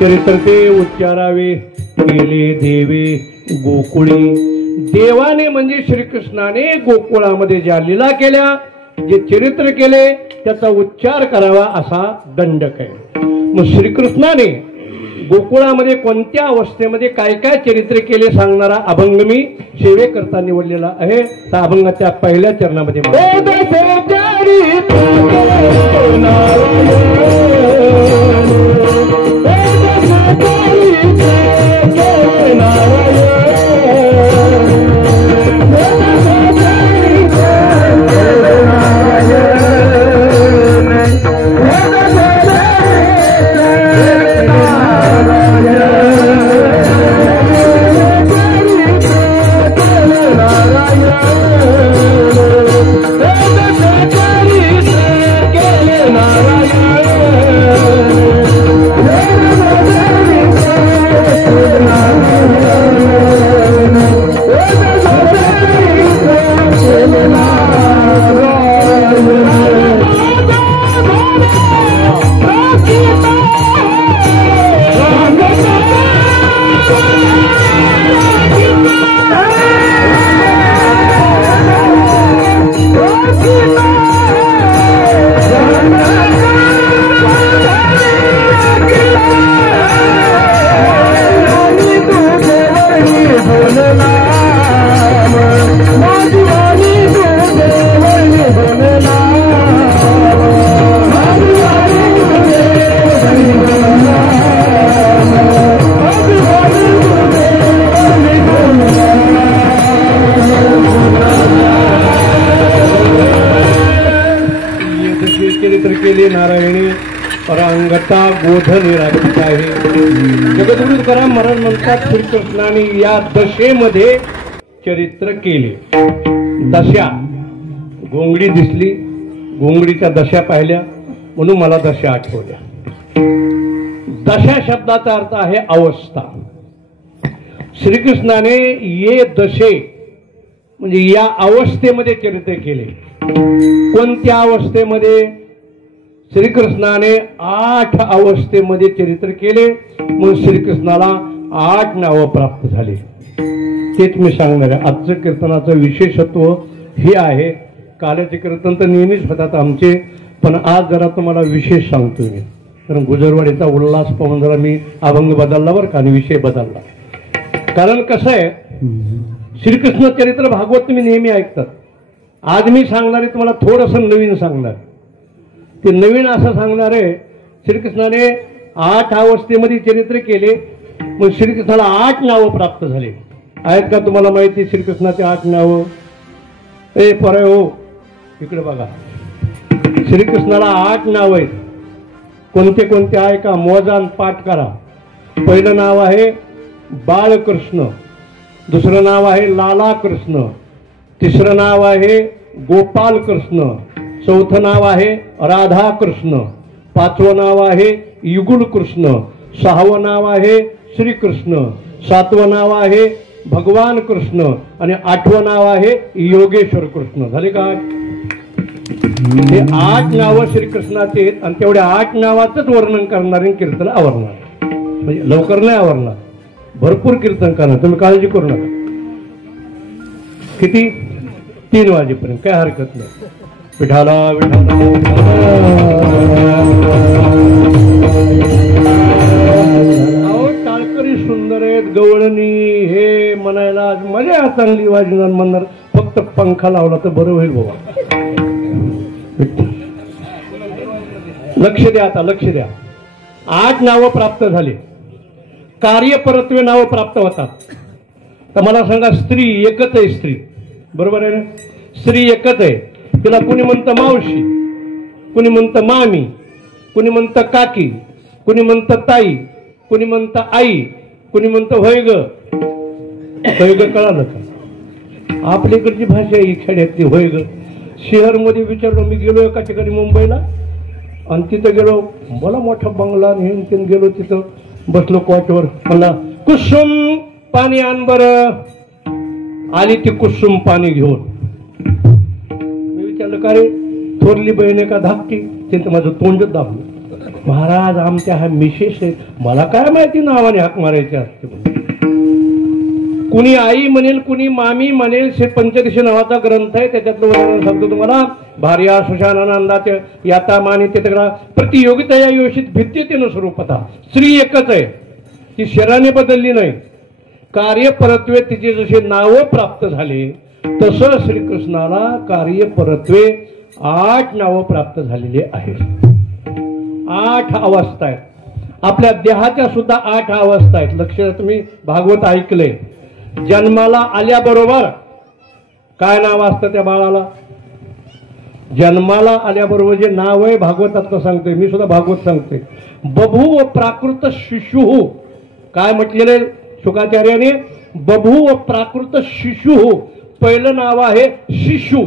चरित्र ते उच्चारावे केले देवे गोकुळी. देवाने म्हणजे श्रीकृष्णाने गोकुळामध्ये ज्या लीला केल्या, जे चरित्र केले, त्याचा उच्चार करावा असा दंडक आहे. मग श्रीकृष्णाने गोकुळामध्ये कोणत्या अवस्थेमध्ये काय काय चरित्र केले सांगणारा अभंग मी सेवेकरता निवडलेला आहे. त्या अभंगाच्या पहिल्या चरणामध्ये नारायणी परांगता बोध निराकृत आहे. जगद्गुरु तुकाराम महाराज म्हणतात श्रीकृष्णाने या दशेमध्ये चरित्र केले. दशा घोंगडी दिसली, घोंगडीच्या दशा पाहिल्या म्हणून मला दशा आठवल्या. दशा शब्दाचा अर्थ आहे अवस्था. श्रीकृष्णाने ये दशे म्हणजे या अवस्थेमध्ये चरित्र केले. कोणत्या अवस्थेमध्ये? श्रीकृष्णाने 8 अवस्थेमध्ये चरित्र केले. मग श्रीकृष्णाला 8 नावं प्राप्त झाली. तेच मी सांगणार आहे. आजचं कीर्तनाचं विशेषत्व हे आहे. काल्याचे कीर्तन तर नेहमीच होतात आमचे, पण आज जरा तुम्हाला विशेष सांगतो मी. कारण गुजरवाडीचा उल्हास पाहून जरा मी अभंग बदलला बरं का, आणि विषय बदलला. कारण कसं आहे, श्रीकृष्ण चरित्र भागवत तुम्ही नेहमी ऐकतात. आज मी सांगणार आहे तुम्हाला थोडंसं नवीन सांगणार. ते नवीन असं सांगणार आहे, श्रीकृष्णाने 8 अवस्थेमध्ये चरित्र केले. मग श्रीकृष्णाला 8 नावं प्राप्त झाले. आहेत का तुम्हाला माहिती श्रीकृष्णाचे 8 नावं? ए परे हो, इकडे बघा. श्रीकृष्णाला 8 नाव आहेत. कोणते कोणते आहे का? मोजान पाठ करा. पहिलं नाव आहे बाळकृष्ण, दुसरं नाव आहे लाला कृष्ण, तिसरं नाव आहे गोपाल कृष्ण, चौथं नाव आहे राधा कृष्ण, 5वं नाव आहे युगुल कृष्ण, 6वं नाव आहे श्रीकृष्ण, 7वं नाव आहे भगवान कृष्ण आणि 8वं नाव आहे योगेश्वर कृष्ण. झाले का? हे 8 नावं श्रीकृष्णाचे आहेत आणि तेवढ्या 8 नावाचंच वर्णन करणारे कीर्तन आवरणार. म्हणजे लवकर नाही आवरणार, भरपूर कीर्तन करणार. तुम्ही काळजी करू नका. किती? 3 वाजेपर्यंत काय हरकत नाही. विठाला विठाला टाळकरी सुंदर आहेत, गवळणी हे म्हणायला आज मजा चांगली वाजणार म्हणणार. फक्त पंखा लावला तर बरं होईल बाबा. लक्ष द्या, आता लक्ष द्या. 8 नावं प्राप्त झाली. कार्यपरत्वे नावं प्राप्त होतात. तर मला सांगा, स्त्री एकच आहे. स्त्री बरोबर आहे ना? स्त्री एकच आहे. तिला कुणी म्हणतं मावशी, कुणी म्हणतं मामी, कुणी म्हणतं काकी, कुणी म्हणतं ताई, कुणी म्हणतं आई, कुणी म्हणतं होय ग. होय ग कळालं का? आपल्याकडची भाषा ही खेड्यातली होय ग. शहरमध्ये विचारलो, मी गेलो एका ठिकाणी मुंबईला आणि तिथं गेलो, मला मोठा बंगला हे गेलो. तिथं बसलो कॉटवर. म्हणला कुसुम पाणी आण बरं. आली ती कुसुम पाणी घेऊन. मी विचारलं का रे, थोरली बहीण का धाकटी? त्यांचं माझं तोंडच दाबलं. महाराज आमच्या हा मिसेस आहे, मला काय माहिती नावाने हाक मारायचे असते. कुणी आई म्हणेल, कुणी मामी म्हणेल. पंचदशी नावाचा ग्रंथ आहे, त्याच्यातलं उदाहरण सांगतो तुम्हाला. भार्या सुशानानंदाचे याता माने ते प्रतियोगिता या योषित भित्तीतेन स्वरूपता. स्त्री एकच आहे, ती शरीराने बदलली नाही. कार्यपरत्वे तिचे जसे नावं प्राप्त झाले तसं श्रीकृष्णाला कार्यपरत्वे 8 नावं प्राप्त झालेली आहेत. 8 अवस्था आहेत. आपल्या देहाच्या सुद्धा 8 अवस्था आहेत. लक्ष, तुम्ही भागवत ऐकलंय. जन्माला आल्याबरोबर काय नाव असतं त्या बाळाला? जन्माला आल्याबरोबर जे नाव आहे भागवतातलं सांगतोय, मी सुद्धा भागवत सांगतोय. बभूव प्राकृत शिशु. काय म्हटलेलं आहे शुकाचार्याने? बभूव प्राकृत शिशु. पहिलं नाव आहे शिशु.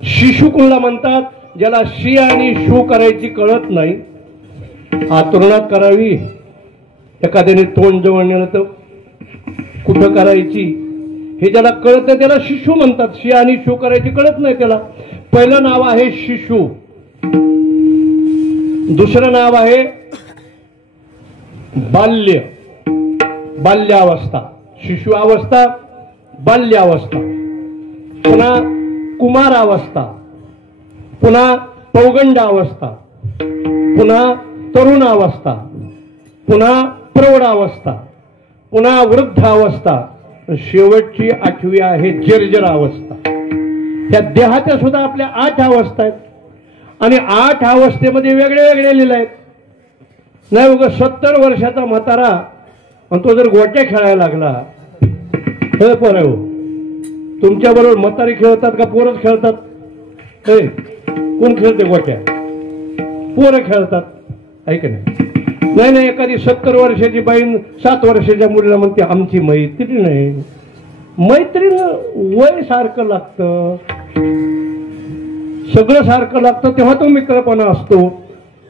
शिशु कोणाला म्हणतात? ज्याला शी आणि शू करायची कळत नाही. आतुरणात करावी, एखाद्याने तोंड जवळ नेलं तर कुठं करायची हे ज्याला कळतं त्याला शिशु म्हणतात. शी आणि शू करायची कळत नाही त्याला. पहिलं नाव आहे शिशु. दुसरं नाव आहे बाल्य. बाल्यावस्था. शिशु अवस्था, बाल्यावस्था, पुन्हा कुमारावस्था, पुन्हा पौगंडावस्था, पुन्हा तरुणावस्था, पुन्हा प्रौढावस्था, पुन्हा वृद्धावस्था, शेवटची 8वी आहे जर्जरावस्था. त्या देहाच्या सुद्धा आपल्या 8 अवस्था आहेत. आणि 8 अवस्थेमध्ये वेगळे वेगळे लिहिले आहेत. नाही उगा 70 वर्षाचा म्हातारा आणि तो जर गोट्या खेळायला लागला, हे पोर आहे, तुमच्या बरोबर म्हातारी खेळतात का पोरच खेळतात? कोण खेळते गोट्या? पोरं खेळतात, आहे का नाही? नाही नाही, एखादी 70 वर्षाची बाईन 7 वर्षाच्या मुलीला म्हणते आमची मैत्रीण आहे. मैत्रीण वय सारखं लागतं, सगळं सारखं लागतं, तेव्हा तो मित्रपणा असतो.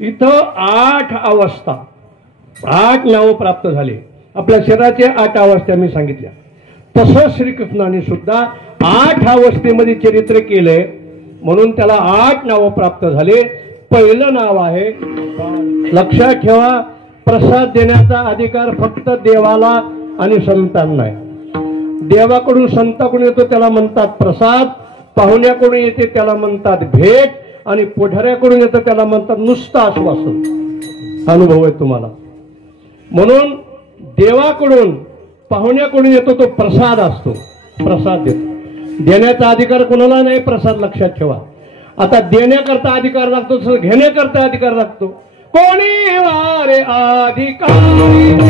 इथं 8 अवस्था, 8 नावं प्राप्त झाले. आपल्या शरीराचे 8 अवस्था मी सांगितल्या. तसं श्रीकृष्णाने सुद्धा 8 अवस्थेमध्ये चरित्र केलंय, म्हणून त्याला 8 नावं प्राप्त झाले. पहिलं नाव आहे, लक्षात ठेवा, प्रसाद देण्याचा अधिकार फक्त देवाला आणि संतांना आहे. देवाकडून संताकडून येतो त्याला म्हणतात प्रसाद, पाहुण्याकडून येते त्याला म्हणतात भेट, आणि पुढाऱ्याकडून येतं त्याला म्हणतात नुसतं आश्वासन. अनुभव आहे तुम्हाला. म्हणून देवाकडून पाहुण्याकडून येतो तो प्रसाद असतो, प्रसाद देतो. देण्याचा अधिकार कोणाला नाही, प्रसाद. लक्षात ठेवा. आता देण्याकरता अधिकार लागतो, तसं घेण्याकरता अधिकार लागतो. कोणी वारे अधिकारी,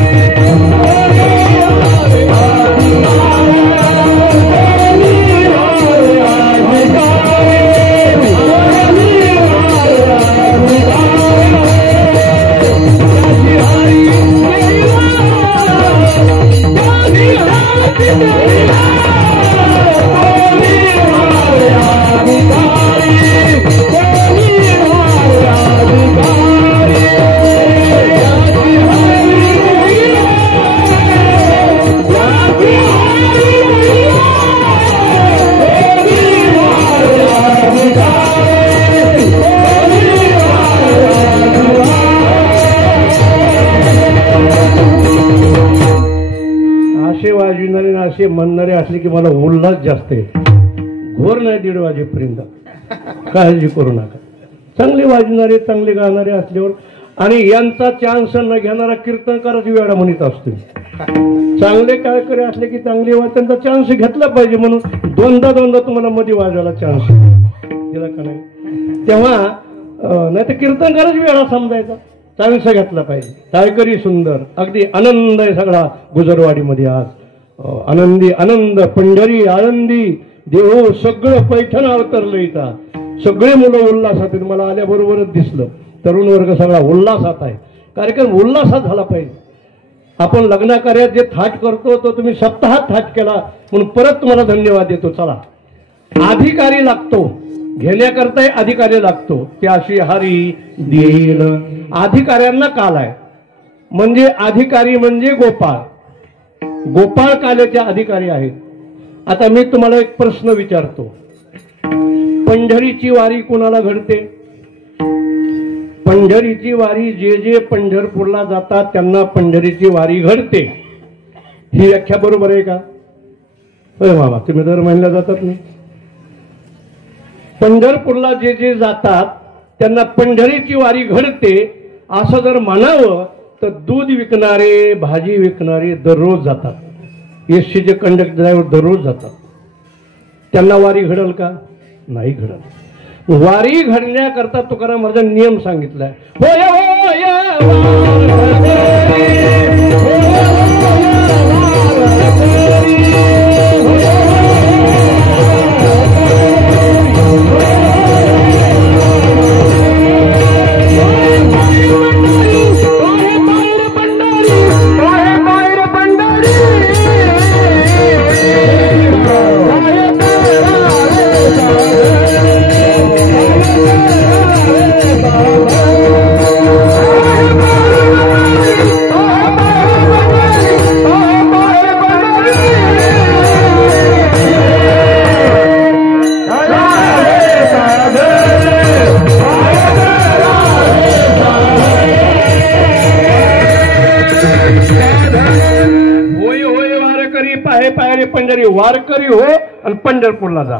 असे म्हणणारे असले की मला उल्हास जास्त आहे. घोर नाही 1:30 वाजेपर्यंत, काळजी करू नका. चांगले वाजणारे चांगले गाणारे असल्यावर, आणि यांचा चान्स न घेणारा कीर्तनकारच वेळा म्हणत असतो. चांगले काळकरी असले की चांगले त्यांचा चान्स घेतला पाहिजे, म्हणून दोनदा तुम्हाला मध्ये वाजवायला चान्स दिला का नाही. तेव्हा नाही तर कीर्तनकारच वेळा समजायचा, चान्स घेतला पाहिजे. काळकरी सुंदर, अगदी आनंद आहे सगळा गुजरवाडीमध्ये आज. आनंदी आनंद, पंढरी आनंदी, देव सगळं पैठण अवतरलं इथं. सगळे मुलं उल्हासात आहेत. मला आल्याबरोबरच दिसलं तरुण वर्ग सगळा उल्हासात आहे. कार्यक्रम उल्हासात झाला पाहिजे. आपण लग्न कार्यात जे थाट करतो तो तुम्ही सप्ताहात थाट केला, म्हणून परत तुम्हाला धन्यवाद देतो. चला, अधिकारी लागतो, घेण्याकरता अधिकारी लागतो. त्याशी हरी देईल. अधिकाऱ्यांना काल आहे, म्हणजे अधिकारी म्हणजे गोपाळ. गोपाळ काल्याचे अधिकारी आहेत. आता मी तुम्हाला एक प्रश्न विचारतो. पंढरीची वारी कोणाला घडते? पंढरीची वारी जे जे पंढरपूरला जातात त्यांना पंढरीची वारी घडते, ही व्याख्या बरोबर आहे का? होय मामा, तुम्ही दर महिन्याला जातात नाही? पंढरपूरला जे जे जातात त्यांना पंढरीची वारी घडते असं जर म्हणावं तर दूध विकणारे, भाजी विकणारे दररोज जातात, एसटीचे कंडक्टर ड्रायव्हर दररोज जातात, त्यांना वारी घडल का? नाही घडल. वारी घडण्याकरता तुकाराम महाराजांनी नियम सांगितलाय. होय पंढरी, वारकरी हो आणि पंढरपूरला जा.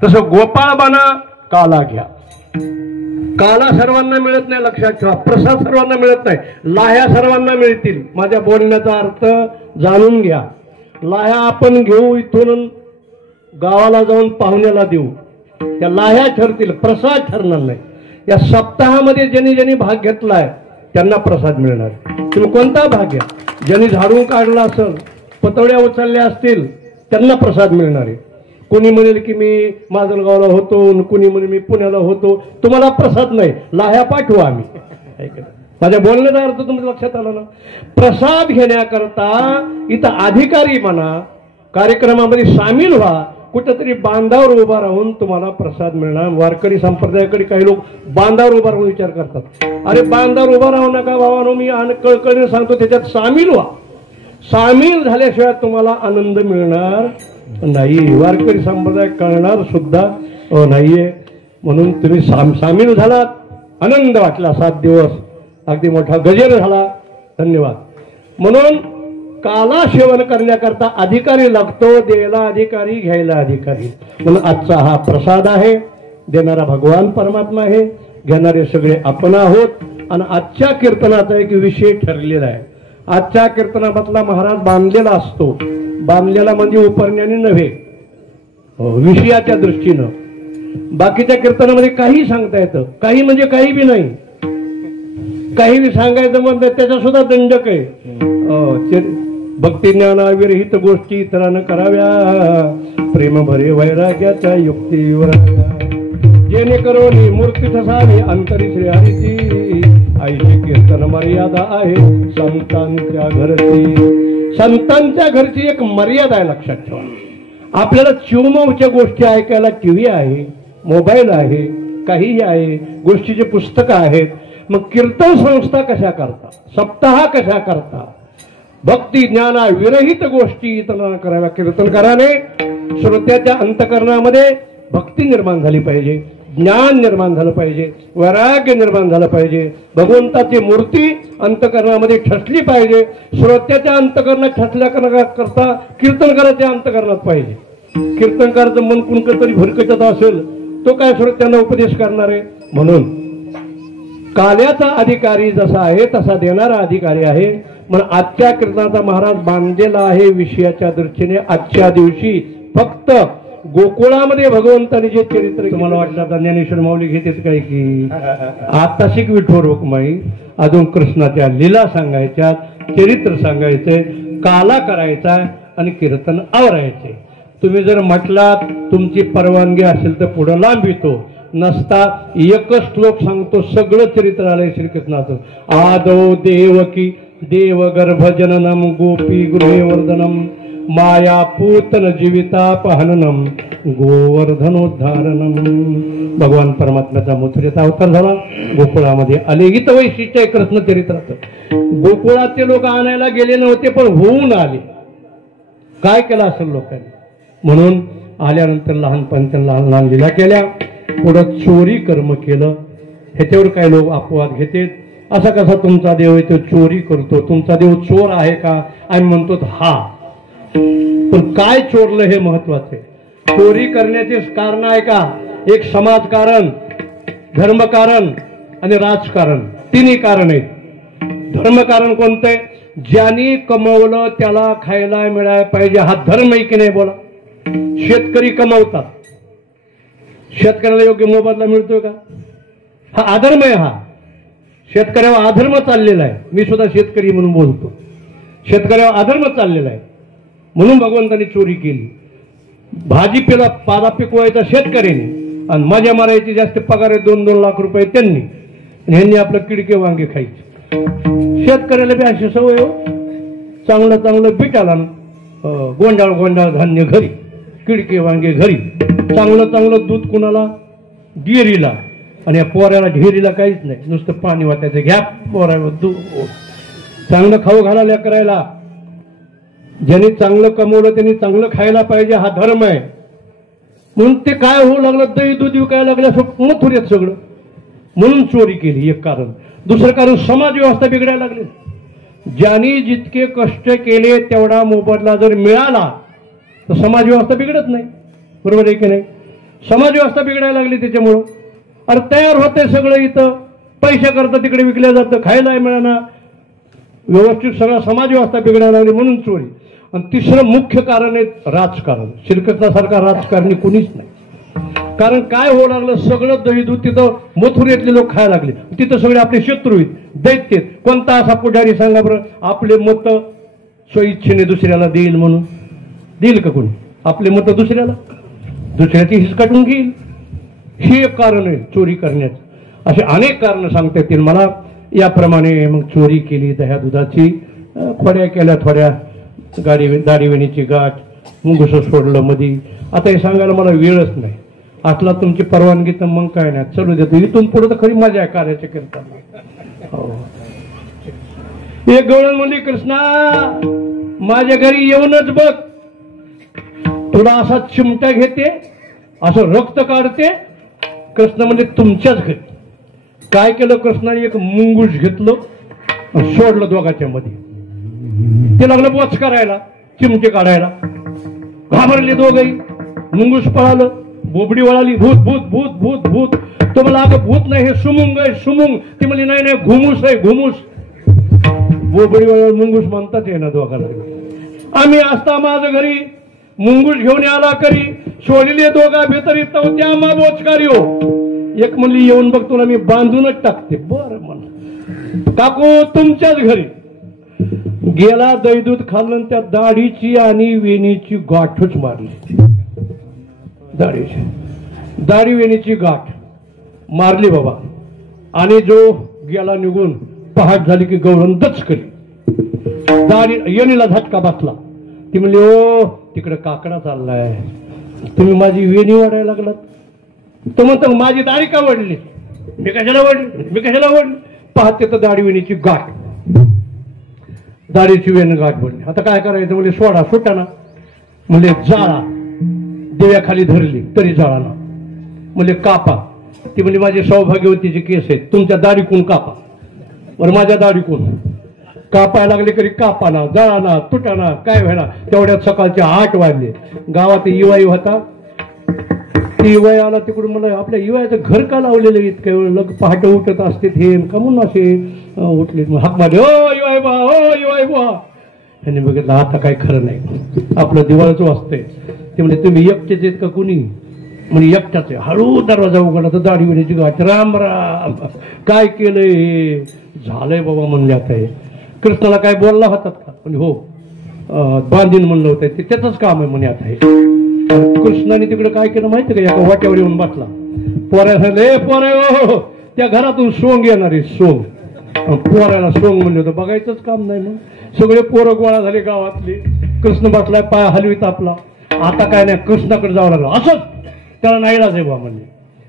तसं गोपाळ बना, काला घ्या. काला सर्वांना मिळत नाही, लक्षात ठेवा. प्रसाद सर्वांना मिळत नाही, लाह्या सर्वांना मिळतील. माझ्या बोलण्याचा अर्थ जाणून घ्या. लाह्या आपण घेऊ, इथून गावाला जाऊन पाहुण्याला देऊ, त्या लाह्या ठरतील, प्रसाद ठरणार नाही. या सप्ताहामध्ये ज्यांनी ज्यांनी भाग घेतलाय त्यांना प्रसाद मिळणार. तुम्ही कोणता भाग घ्या, ज्यांनी झाडून काढला असेल, पतवड्या उचलल्या असतील, त्यांना प्रसाद मिळणार आहे. कोणी म्हणेल की मी माजलगावला होतो, कोणी म्हणेल मी पुण्याला होतो, तुम्हाला प्रसाद नाही, लाह्या पाठवू आम्ही. माझ्या बोलण्याचा अर्थ तुमच्या लक्षात आला ना? प्रसाद घेण्याकरता इथं अधिकारी म्हणा, कार्यक्रमामध्ये सामील व्हा, कुठंतरी बांधावर उभा राहून तुम्हाला प्रसाद मिळणार. वारकरी संप्रदायाकडे काही लोक बांधावर उभा राहून विचार करतात. अरे बांधावर उभा राहू नका बाबांनो, मी कळकळीने सांगतो, त्याच्यात सामील व्हा. सामील झाल्याशिवाय तुम्हाला आनंद मिळणार नाही, वारकरी संप्रदाय कळणार सुद्धा नाहीये. म्हणून तुम्ही सामील झालात, आनंद वाटला, 7 दिवस अगदी मोठा गजेर झाला, धन्यवाद. म्हणून काला सेवन करण्याकरता अधिकारी लागतो, द्यायला अधिकारी, घ्यायला अधिकारी. म्हणून आजचा हा प्रसाद आहे, देणारा भगवान परमात्मा आहे, घेणारे सगळे आपण आहोत. आणि आजच्या कीर्तनाचा एक विषय ठरलेला आहे. आजच्या कीर्तनामधला महाराज बांधलेला असतो, बांधलेला म्हणजे उपरण्याने नव्हे, विषयाच्या दृष्टीनं. बाकीच्या कीर्तनामध्ये काही सांगता येतं, काही म्हणजे काही बी नाही, काही बी सांगायचं म्हणजे त्याचा सुद्धा दंडक आहे. भक्ती ज्ञानाविरहित गोष्टी इतरांना कराव्या, प्रेम भरे वैराग्याच्या युक्तीवर, जेणेकरून मूर्ती ठसावी अंतरी श्री हरीची, आईची कीर्तन मर्यादा आहे संतांच्या घरची. संतांच्या घरची एक मर्यादा आहे, लक्षात ठेवा. आपल्याला चिवमवच्या गोष्टी ऐकायला टीव्ही आहे, मोबाईल आहे, काहीही आहे, गोष्टीचे पुस्तकं आहेत. मग कीर्तन संस्था कशा करता, सप्ताह कशा करता, भक्ती ज्ञाना विरहित गोष्टी इतरांना कराव्या. कीर्तनकाराने श्रोत्याच्या अंतकरणामध्ये भक्ती निर्माण झाली पाहिजे, ज्ञान निर्माण झालं पाहिजे, वैराग्य निर्माण झालं पाहिजे, भगवंताची मूर्ती अंतकरणामध्ये ठसली पाहिजे. श्रोत्याच्या अंतकरणात ठसल्याकरता कीर्तनकाराच्या अंतकरणात पाहिजे. कीर्तनकाराचं मन कुणकं तरी भरकटत असेल, तो काय श्रोत्यांना उपदेश करणार आहे? म्हणून काल्याचा अधिकारी जसा आहे तसा देणारा अधिकारी आहे. म्हणून आजच्या कीर्तनाचा महाराज बांधलेला आहे विषयाच्या दृष्टीने. आजच्या दिवशी फक्त गोकुळामध्ये भगवंताने जे चरित्र, तुम्हाला वाटलं आता ज्ञानेश्वर माऊली घेतेच काय की आता शिक विठोर रुक्माई, अजून कृष्णाच्या लीला सांगायच्या, चरित्र सांगायचंय, काला करायचा आणि कीर्तन आवरायचे. तुम्ही जर म्हटलात तुमची परवानगी असेल तर पुढे लांबितो, नसता एकच श्लोक सांगतो, सगळं चरित्र आलंय श्रीकृष्णाचं. आदौ देवकी देव गर्भजननम गोपी गृहवर्धनम माया पूतन जीवितापहननम गोवर्धनोद्धारणम. भगवान परमात्म्याचा मथुरेचा अवतार झाला, गोकुळामध्ये आले. इथं वैशिष्ट्य आहे कृष्ण चरित्राचं. गोकुळाचे लोक आणायला गेले नव्हते, पण होऊन आले. काय केलं असेल लोकांनी? म्हणून आल्यानंतर लहानपणी लहान लहान लीला केल्या, पुढं चोरी कर्म केलं. ह्याच्यावर काही लोक अपवाद घेतात. असा कसा तुमचा देव आहे तो चोरी करतो, तुमचा देव चोर आहे का? आम्ही म्हणतो हा, पण काय चोरलं हे महत्वाचं आहे. चोरी करण्याचे कारण आहे का? एक समाजकारण, धर्मकारण आणि राजकारण, तिन्ही कारण आहेत. धर्मकारण कोणतं आहे? ज्यांनी कमवलं त्याला खायला मिळायला पाहिजे, हा धर्म आहे की नाही बोला. शेतकरी कमवतात, शेतकऱ्याला योग्य मोबदला मिळतोय का? हा अधर्म आहे. हा शेतकऱ्यावर अधर्म चाललेला आहे. मी सुद्धा शेतकरी म्हणून बोलतो. शेतकऱ्यावर अधर्म चाललेला आहे म्हणून भगवंतांनी चोरी केली. भाजीपेला पाला पिकवायचा शेतकऱ्यांनी आणि मजा मारायची, जास्त पगार आहे 2-2 लाख रुपये त्यांनी, ह्यांनी आपलं किडके वांगे खायचे. शेतकऱ्याला बी अशी सवय हो, चांगलं चांगलं पिठाला गोंडाळ गोंडाळ धान्य घरी, किडके वांगे घरी, चांगलं चांगलं दूध कुणाला? डेअरीला. आणि या पोऱ्याला ढेरीला काहीच नाही, नुसतं पाणी वाटायचं. घ्या पोऱ्यावर दूध, चांगलं खाऊ घालायला करायला. ज्यांनी चांगलं कमवलं त्यांनी चांगलं खायला पाहिजे, हा धर्म आहे. म्हणून ते काय होऊ लागलं, दही दूध विकायला लागलं, असं मथुरेत सगळं. म्हणून चोरी केली एक कारण. दुसरं कारण समाज व्यवस्था बिघडायला लागली. ज्यांनी जितके कष्ट केले तेवढा मोबदला जर मिळाला तर समाज व्यवस्था बिघडत नाही. बरोबर आहे की नाही? समाज व्यवस्था बिघडायला लागली त्याच्यामुळं. अरे तयार होते सगळं, इथं पैसे करता तिकडे विकल्या जातं, खायला मिळाना, व्यवस्थित सगळा समाज व्यवस्था बिघडायला लागली म्हणून चोरी. आणि तिसरं मुख्य कारण आहे राजकारण. श्रीकृष्णासारखा राजकारणी कुणीच नाही. कारण काय होऊ लागलं, सगळं दही दूध तिथं मथुरेतले लोक खायला लागले. तिथं सगळे आपले शत्रू आहेत, दैत्य आहेत. कोणता असा पुढारी सांगा बरं आपले मत स्वइच्छेने दुसऱ्याला देईल म्हणून? देईल का कोणी आपले मत दुसऱ्याला? दुसऱ्याची हिसकाटून घेईल. हे एक कारण आहे चोरी करण्याचं. असे अनेक कारण सांगता येतील मला. याप्रमाणे मग चोरी केली दह्या दुधाची, खोड्या केल्या थोड्या, दाढीवेणीची गाठ, मुंगूस सोडलं मधी. आता हे सांगायला मला वेळच नाही. असला तुमची परवानगी तर मग काय नाही, चलू देतो. इथून पुढे तर खरी मजा आहे कार्याच्या करताना. हो, एक गवळण म्हणली, कृष्णा माझ्या घरी येऊनच बघ, तुला असा चिमटा घेते, असं रक्त काढते. कृष्ण म्हणजे तुमच्याच घरी. काय केलं कृष्णाने? एक मुंगूस घेतलं, सोडलं दोघांच्या मध्ये. ते लागलं बोच करायला, चिमटे काढायला. घाबरले दोघही. मुंगूस पळालं, बोबडी वळाली, भूत भूत भूत भूत भूत. तो मला अगं भूत नाही, हे सुमुंग आहे सुमुंग. ती म्हणली नाही नाही घुमूस आहे घुमूस. बोबडी वळ मुंगूस म्हणतात आहे ना दोघाला. आम्ही असता माझं घरी मुंगूस घेऊन आला करी, सोडले दोघा भेतरी त्या मा बोचकारी हो. एक म्हणली येऊन बघ तुला मी बांधूनच टाकते. बरं म्हणा काकू तुमच्याच घरी गेला, दही दूध खाल्लं, त्या दाढीची आणि वेणीची गाठच मारली. दाढी वेणीची गाठ मारली बाबा. आणि जो गेला निघून, पहाट झाली की गौरन दचकली. दाढी येणीला झटका बसला. ती म्हणली ओ तिकडे काकडा चाललाय, तुम्ही माझी वेणी वाढायला लागलात. तो म्हणतो माझी दाढी का वडली? मी कशाला वडली? पाहते तर दाढी वेणीची गाठ, दाढीची वेण गाठ वडली. आता काय करायचं? म्हणजे सोडा सुटाना. म्हणजे जाळा, देव्याखाली धरली तरी जाळाना. म्हणजे कापा. ती म्हणजे माझी सौभाग्यवतीचे केस आहेत, तुमच्या दाढी कोण कापा. बरं माझ्या दाढी कोण कापायला लागले तरी कापाना, जळाना, तुटाना, काय व्हायला. तेवढ्यात सकाळचे 8 वाजले. गावात इवाई होता. इवाई आला तिकडून. मला आपल्या इवायचं घर का लावलेलं इतक्या वेळ, पहाटे उठत असते हे का म्हणून असे उठले. हाक मारले, ओ इवाई बा, ओ इवाई बा. त्यांनी बघितलं आता काय खरं नाही, आपलं दिवाळच वाजतंय. ते म्हणजे तुम्ही एकटेच आहेत का कुणी? म्हणजे एकटाच आहे. हळू दरवाजा उघडला तर दाढी वेणीची गाठ. राम राम, काय केलंय हे? झालंय बाबा म्हणले. आता हे कृष्णाला काय बोलला होतात का? म्हणजे हो बांधीन म्हणलं होतं, ते त्याचंच काम आहे म्हणे. आता हे कृष्णाने तिकडे काय केलं माहिती का? एका वाट्यावर येऊन बसला. पोऱ्या सांगले पोऱ्या त्या घरातून सोंग येणार आहे, सोंग. पोऱ्याला सोंग म्हणले होतं, बघायचंच काम नाही. मग सगळे पोरं गोळा झाले गावातले. कृष्ण बसलाय पाय हलवीत आपला. आता काय नाही, कृष्णाकडे जावं लागलं. असंच त्याला नाईलाज आहे बा म्हणले.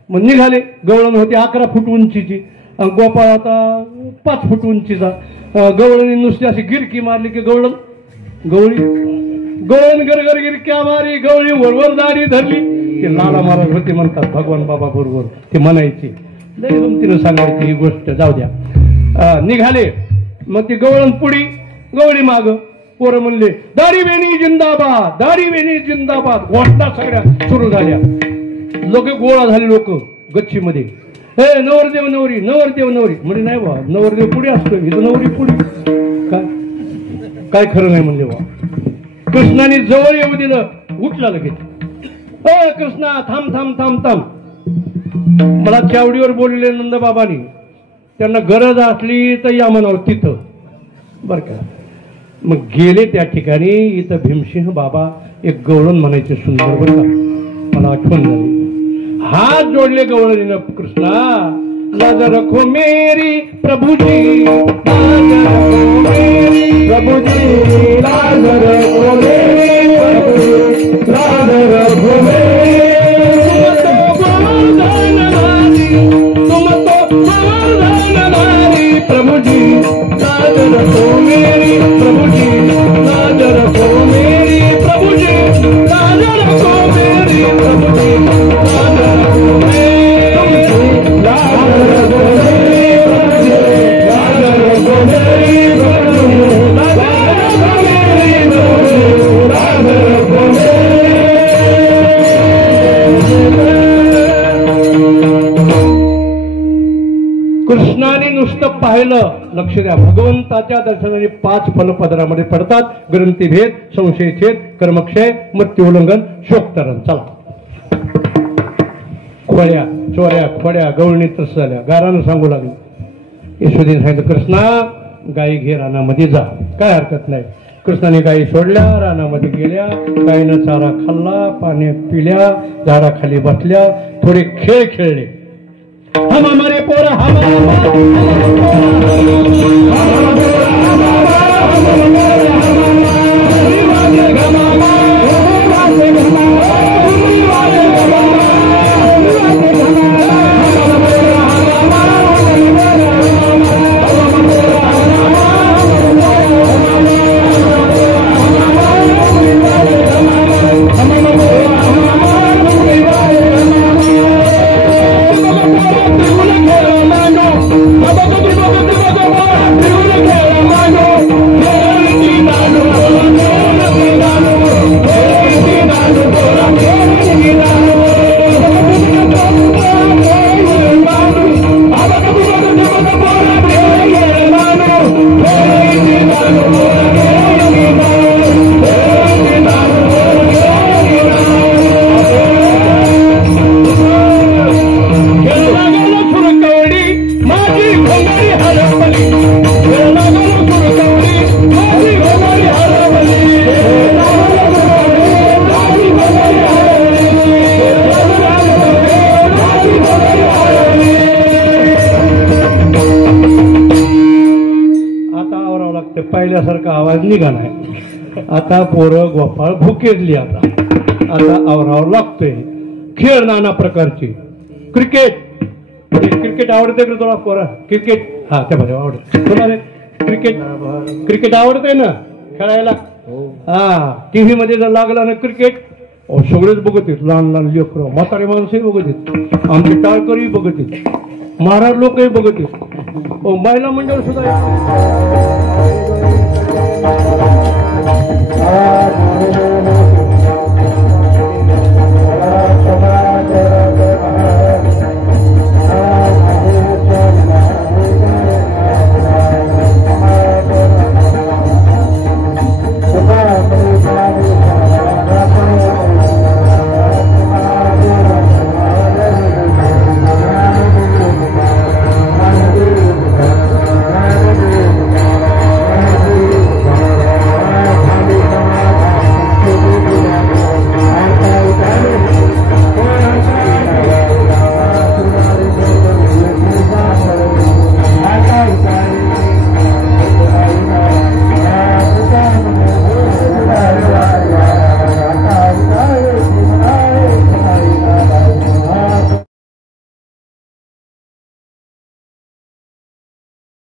मग निघाले. गवळण होती 11 फूट उंचीची, गोपाळ आता 5 फूट उंचीचा. गवळणी नुसती अशी गिरकी मारली की गवळण गरगर गिरक्या मारी, गवळी वरवर दाढी धरली. ते लाला महाराज होते म्हणतात, भगवान बाबा बरोबर ते म्हणायचे. लय गमतीनं सांगायची ही गोष्ट, जाऊ द्या. निघाले मग ती गवळण पुढी गवळी माग. पोरं म्हणले दारी वेणी जिंदाबाद, दारी वेणी जिंदाबाद. घोषणा सगळ्या सुरू झाल्या. लोक गोळा झाले, लोक गच्चीमध्ये. हे नवरदेव नवरी, नवरदेव नवरी. म्हणजे नाही बा, नवरदेव पुढे असतो, इथं नवरी पुढे. काय खरं नाही म्हणले बा. कृष्णाने जवळ येऊ दिलं, उठला लगेच. कृष्णा थांब थांब थांब थांब. मला चावडीवर बोलले नंदबाबांनी, त्यांना गरज असली तर या म्हणावं तिथं, बर का. मग गेले त्या ठिकाणी. इथं भीमसिंह बाबा एक गवळण म्हणायचे सुंदर, बर का. मला आठवण झाली. हात जोडले गवळणीनं. कृष्णा लाज रखो मेरी प्रभुजी, लाज रखो मेरी प्रभुजी, लाज रखो मेरी प्रभुजी, लाज रखो मेरी. तुम तो गोवर्धन धारी प्रभुजी, लाज रखो मेरी प्रभुजी, लाज रखो मेरी प्रभुजी, लाज रखो मेरी प्रभुजी, लाज रखो मेरी, लाज रखो मेरी प्रभुजी, लाज रखो मेरी प्रभुजी, लाज रखो मेरी प्रभुजी, लाज रखो मेरी. कृष्णाने नुसतं पाहिलं. लक्ष द्या, भगवंताच्या दर्शनाने 5 फलपदरामध्ये पडतात. ग्रंथीभेद, संशयछेद, कर्मक्षय, मृत्यूल्लंघन, शोकतरण. चला, खोड्या चोऱ्या खोड्या गवळणी तस झाल्या. गारानं सांगू लागली. यशोदेने सांगितलं, कृष्णा गायी घे, रानामध्ये जा, काय हरकत नाही. कृष्णाने गायी सोडल्या, रानामध्ये गेल्या. गायीनं चारा खाल्ला, पाणी पिल्या, झाडाखाली बसल्या, थोडे खेळ खेळले. हम हमारे पोरा, हम पहिल्यासारखा आवाज निघा नाही. आता पोरं गोपाळ भुकेरली. आता आवरावर लागतोय. खेळ नाना प्रकारचे. क्रिकेट, क्रिकेट आवडते का तुला पोरा? क्रिकेट, हा त्या मध्ये आवडत तुला. क्रिकेट, क्रिकेट आवडतंय ना खेळायला? हा, टीव्ही मध्ये जर लागला ना क्रिकेट, सगळेच बघत आहेत. लहान लहान लेकरं, म्हातारे माणसंही बघत आहेत, आमचे टाळकरी बघत आहेत, महाराज लोकही बघत आहेत, महिला मंडळ सुद्धा.